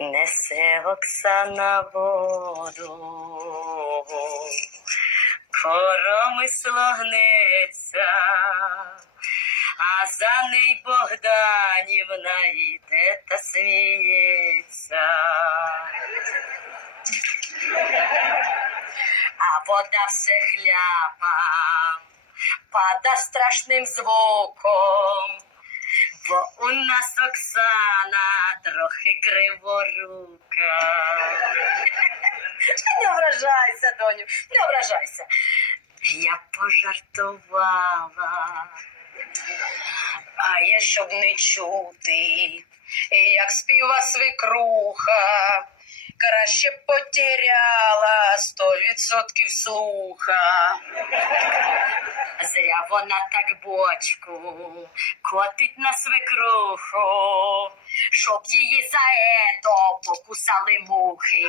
Несе Оксана воду, коромисло гнеться, а за неї Богданівна йде та сміється. А вода все хляпа, пада страшним звуком. Бо у нас Оксана трохи криворука. Не ображайся, доню, не ображайся. Я пожартувала. А я щоб не чути, як співа свекруха, краще потеряла сто відсотків слуха. Зря вона так бочку котить на свекруху, щоб її за ето покусали мухи.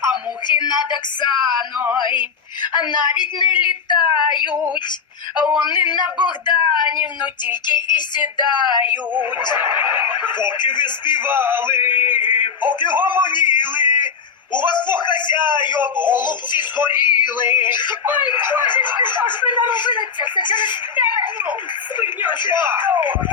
А мухи над Оксаною навіть не літають, вони на Богданівну тільки і сідають. Поки ви співали, хазяйок голубці згоріли. Ой, божечки, що ж ви наробили це все через тебе? Ну!